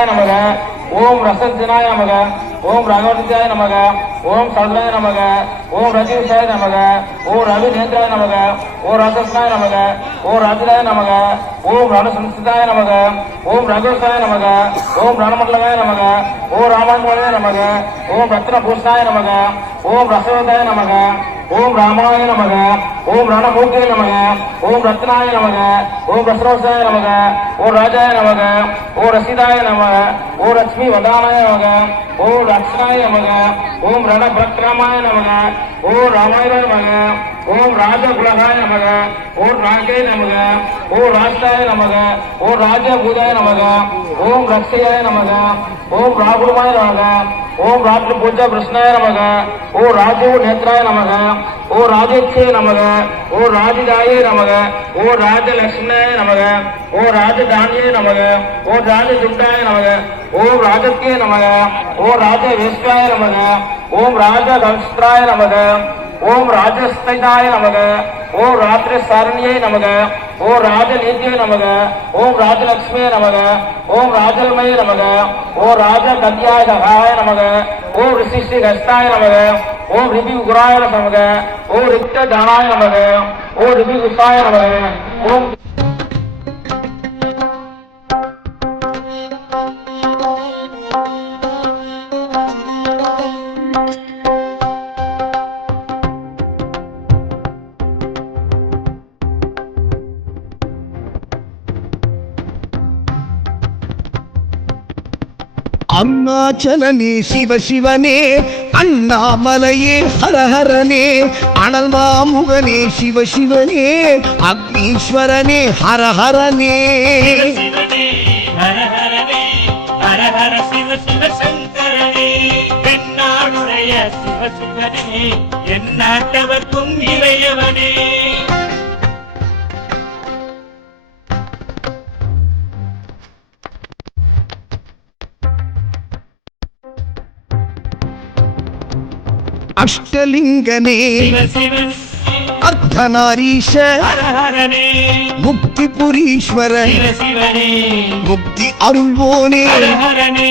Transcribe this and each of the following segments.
நமக. ஓம் ரசத்தினாய நமக. ஓம் ராகவதியாய நமக. ஓம் சதுராய நமக ஓம் ரஜீஷாய நமக ஓம் ரவிநேந்திராய நமக ஓம் ராஜஸ்னாய நமக ஓம் ராஜிதாய நமக ஓம் ரணசம்ஸ்தாய நமக ஓம் ரகுசாய நமக ஓம் ரணமண்டலாய நமக ஓம் ராமானுவாய நமக ஓம் ரத்னபூஷாய நமக ஓம் ரசவதாய நமக ஓம் ராமாய நமக ஓம் ரணமூர்த்திய நமக ஓம் ரத்னாய நமக ஓம் ரசரோசாய நமக ஓம் ராஜாய நமக ஓம் ரசிதாய நமக ஓம் லட்சுமி வதானாய நமக ஓம் ரக்ஷனாய நமக ஓம் ரணபிரக்ரமாய நமக. ஓம் ராமாய நமக. ஓம் ராஜகுலகாய நமக. ஓம் ராகே நமக. ஓம் ராஷ்டாய நமக. ஓம் ராஜபூதாய நமக. ஓம் ரக்ஷயாய நமக. ஓம் ராகுலமாய நமக. ஓம் ராத்திரி பூஜா கிருஷ்ணாய நமக. ஓ ராஜு நேத்ராய நமக. ஓ ராஜேட்சே நமக ஓ ராஜிதாயே நமக ஓ ராஜலட்சுமியாய நமக ஓ ராஜதானியே நமக ஓ ராஜதுண்டாய நமக ஓம் ராஜத்யே நமக ஓ ராஜ வேஷ்டாய நமக ஓம் ராஜ கம்ஸ்திராய நமக ஓம் ராஜஸ்தாய நமக ஓம் ராத்திரி சாரணியே நமக ஓம் ராஜநீதியே நமக ஓம் ராஜலட்சுமியே நமக ஓம் ராஜல்மயே நமக ஓம் ராஜ கத்யாய சகாய நமக ஓம் ரிஷிஷ்டி கஸ்தாய நமக ஓம் ரிபி உகுராய நமக ஓம் ரிக்த தானாய நமக ஓம் ரிபி குசாய நமக ஓம் அருணாச்சலனே சிவ சிவனே அண்ணாமலையே ஹரஹரனே அனல் மாமுகனே சிவ சிவனே அக்னீஸ்வரனே ஹரஹரனே. சிவனே அஷ்டலிங்கனே. அர்த்தநாரீஷ. முக்தி புரீஸ்வர முக்தி அருள்வோனே ஹர ஹரனே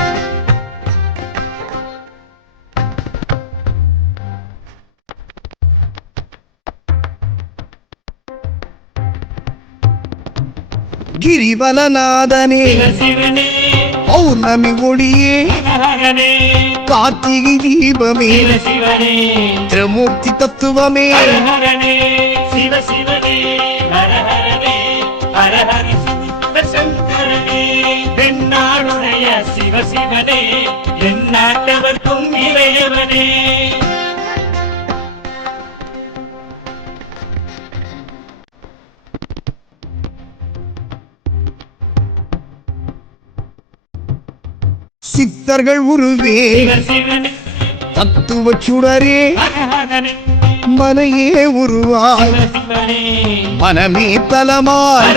கிரிவலநாதனே பௌர்ணமி ஒளியே கார்த்திகை தீபமே திரமூர்த்தி தத்துவமே. சிவனே ஹரஹரனே சித்தர்கள் உருவே. தத்துவ சுடரே மனையே உருவாய். மனமே தலமாய்.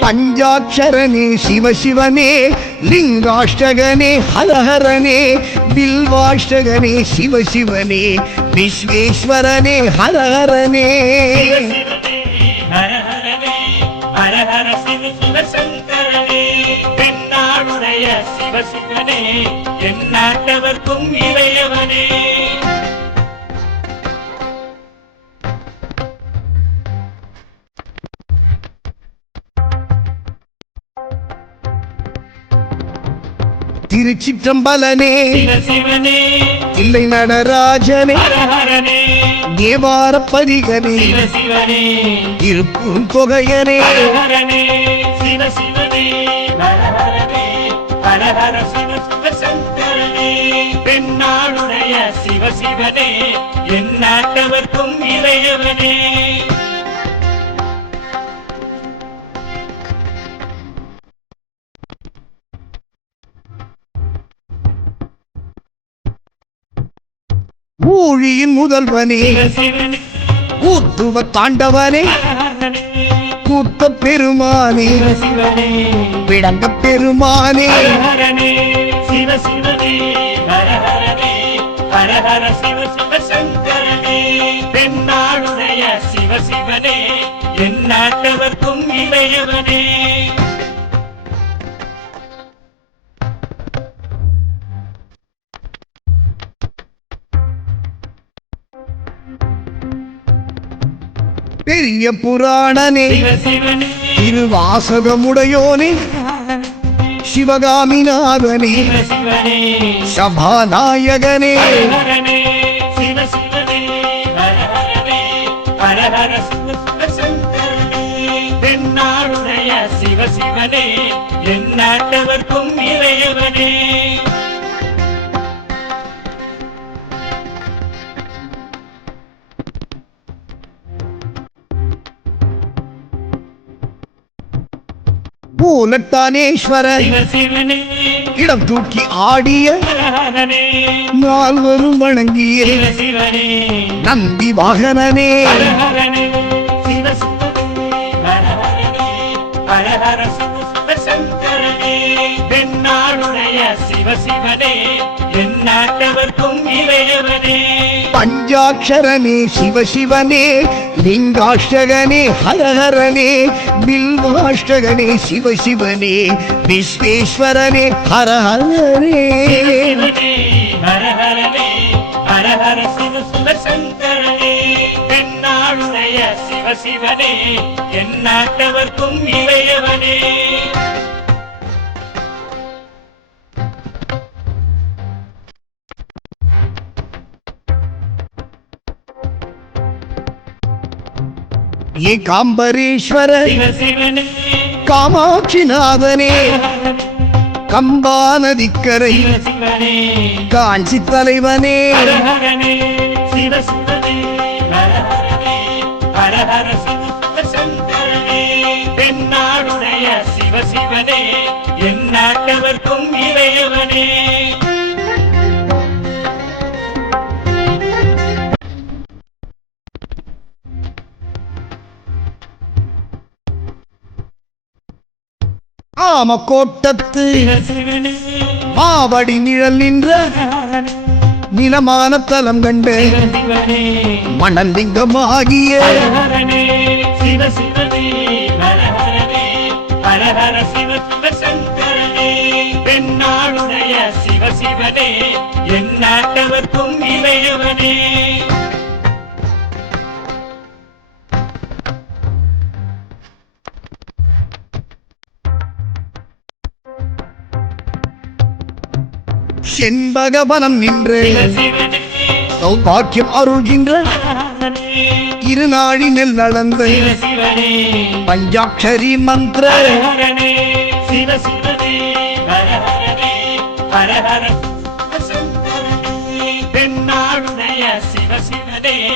பஞ்சாட்சரனே சிவசிவனே. லிங்காஷ்டகனே ஹரஹரனே பில்வாஷ்டகனே சிவசிவனே விஸ்வேஸ்வரனே ஹரஹரனே. சிவ சிவனே ஹரஹரனே ஹரஹர சிவ திருச்சிற்றம்பலனே. இல்லை நடராஜனே. தேவார சிவனே இருக்கும் தொகையனே. பெண்ணாளுடைய சிவ சிவனே என் நாட்டவர்க்கும் இளையவனே பூழியின் முதல்வனே. கூத்துவ தாண்டவனே. கூத்த பெருமானே. விளங்க பெருமானே. பெண்ணாளுடைய என் நாட்டவர்க்கும் இளையவனே. பெரிய புராணனே. திருவாசகமுடையோனே சிவகாமிநாதனே. சபாநாயகனே. ஹரஹரனே. சிவ சிவனே. ஹரஹரனே. ஹரஹர சிவ சிவ சங்கரனே. பெண்ணாளுடைய சிவ சிவனே. என் நாட்டவர்க்கும் இளையவனே பூலத்தானேஸ்வர இடம் தூக்கி ஆடிய நால்வரும் வணங்கிய நந்தி வாகனனே. ஹரஹரனே. சிவ சிவனே ஹரஹரனே. ஹரஹர சிவ சிவ சங்கரனே. பெண்ணாளுடைய சிவ சிவனே என் நாட்டவர்க்கும் இளையவனே பஞ்சாட்சரனே சிவசிவனே லிங்காஷ்டகனே ஹரஹரனே பில்வாஷ்டகனே சிவசிவனே விஸ்வேஸ்வரனே ஹரஹரனே. சிவனே ஹரஹரனே ஹரஹர சிவ சிவ சங்கரனே பெண்ணாளுடைய சிவ இளையவனே ஏகாம்பரேஸ்வர சிவ சிவனே காமாட்சிநாதனே கம்பா நதிக்கரை காஞ்சி தலைவனே. ஹரஹரனே சிவ சிவனே ஹரஹரனே ஹரஹர சிவ சிவ சங்கரனே பெண்ணாளுடைய சிவ சிவனே என் நாட்டவர்க்கும் இளையவனே ஆமக்கோட்டத்து கோட்டத்து மாவடி நிழல் நின்ற நிலமான தலம் கண்டு மணலிங்கமாகிய பெண்ணாளுடைய என் நாட்டவர்க்கும் இளையவனே செண்பகவனம் நின்று சிவ சௌபாக்கியம் அருள்கின்ற ஹரஹரனே இருநாழி நடந்த பஞ்சாட்சரி மந்திர பெண்ணாளுடைய